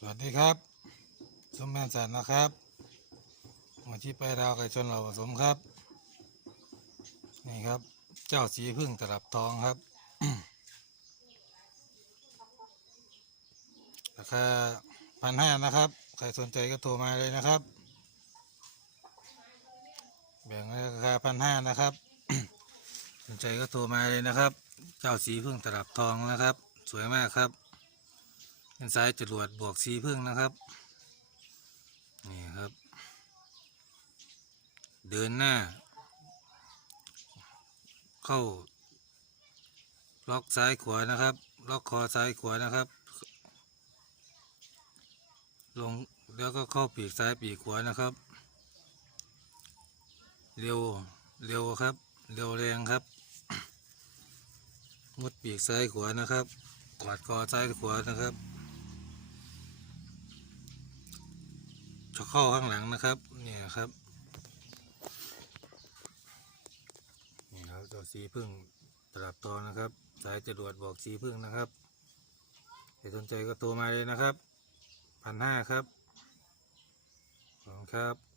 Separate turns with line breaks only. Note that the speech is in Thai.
สวัสดีครับสมแมนสันนะครับมาที่ไปดาวไก่ชนเราผสมครับ นี่ครับ เจ้าสีพึ่งตลับทองครับราคาพันห้านะครับ ใครสนใจก็โทรมาเลยนะครับ แบ่งราคาพันห้านะครับ สนใจก็โทรมาเลยนะครับ เจ้าสีพึ่งตลับทองนะครับ สวยมากครับ เป็นสายจรวดบวกสีพึ่งนะครับ นี่ครับ เดินหน้า เข้า ล็อกซ้ายขวานะครับ ล็อกคอซ้ายขวานะครับ ลงแล้วก็เข้าปีกซ้ายปีกขวานะครับ เร็วเร็วครับ เร็วแรงครับมุดปีกซ้ายขวานะครับ กวาดคอซ้ายขวานะครับ จะเข้าข้างหลังนะครับเนี่ยครับนี่ครับตัวสีพึ่งตลับตอนนะครับ สายจรวดบอกสีพึ่งนะครับใครสนใจก็โทรมาเลยนะครับพันห้าครับขอบคุณครับ